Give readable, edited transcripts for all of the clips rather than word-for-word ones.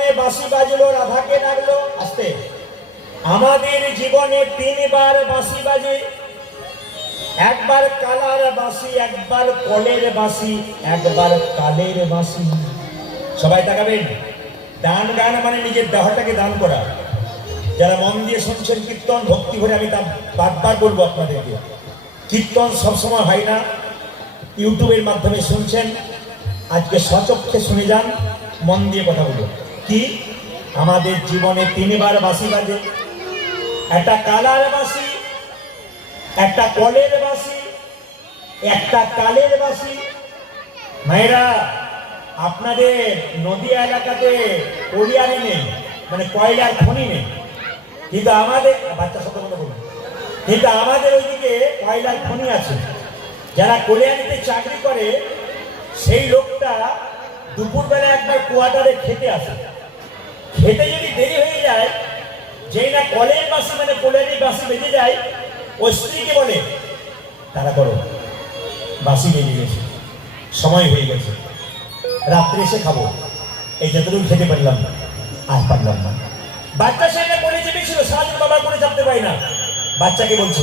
জীবনে বাঁশি বাজলো, রাধাকে ডাকলো। আস্তে, আমাদের জীবনে তিনবার বাঁশি বাজে। একবার কালার বাঁশি, একবার কলের বাঁশি, একবার কালের বাঁশি। সবাই তাকাবেন। দান গান মানে নিজের দেহটাকে দান করা। যারা মন দিয়ে শুনছেন কীর্তন, ভক্তি ভরে, আমি তা বারবার বলবো আপনাদেরকে, কীর্তন সবসময় হয় না। ইউটিউবের মাধ্যমে শুনছেন, আজকে সচক্ষে শুনে যান, মন দিয়ে কথা বলুন। কি আমাদের জীবনে তিনবার বাঁশি বাজে। একটা কালার বাঁশি, একটা কলের বাঁশি, একটা কালের বাঁশি। মায়েরা, আপনাদের নদীয়া এলাকাতে কলিয়ারি নেই, মানে কয়লার খনি নেই, কিন্তু আমাদের বাচ্চা সত্য কথা বলুন, কিন্তু আমাদের ওইদিকে কয়লার খনি আছে। যারা কলিয়ারিতে চাকরি করে, সেই লোকটা দুপুরবেলা একবার কোয়ার্টারে খেতে আসে। খেতে যদি দেরি হয়ে যায়, যেই না কলের বাঁশি মানে কলিয়ারি বাঁশি বেজে যায়, ওই স্ত্রীকে বলে, তারা করো, বাঁশি বেজে গেছে, সময় হয়ে গেছে, রাত্রে এসে খাবো। এই যতটুকু খেতে পারলাম না, আর পারলাম না। বাচ্চা সেটা করে চেপেছিল, সারাদিন বাবা করে চাপতে পারি না। বাচ্চাকে বলছে,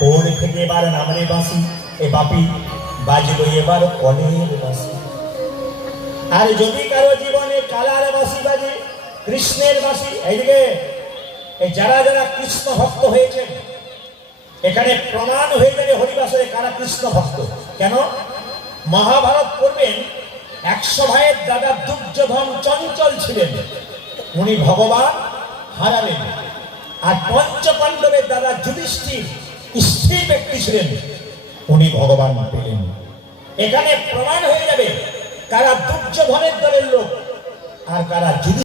কোল থেকে এবার নামরে বাঁশি, এ বাপি বাজলো এবার কলের বাঁশি। আর যদি কারো জীবনে কালার বাঁশি বাজে, কৃষ্ণের বাঁশি, এইদিকে এই যারা যারা কৃষ্ণ ভক্ত হয়েছেন, এখানে প্রমাণ হয়ে যাবে হরিবাসরে কারা কৃষ্ণ ভক্ত। কেন? মহাভারত পড়বেন, 100 ভাইয়ের দাদা দুর্যোধন চঞ্চল ছিলেন, উনি ভগবান হারালেন। আর পঞ্চপাণ্ডবের দাদা যুধিষ্ঠির স্থির ব্যক্তি ছিলেন, উনি ভগবান পেলেন। এখানে প্রমাণ হয়ে যাবে কারা দুর্যোধনের দলের লোক আর কারা যুধিষ্ঠির।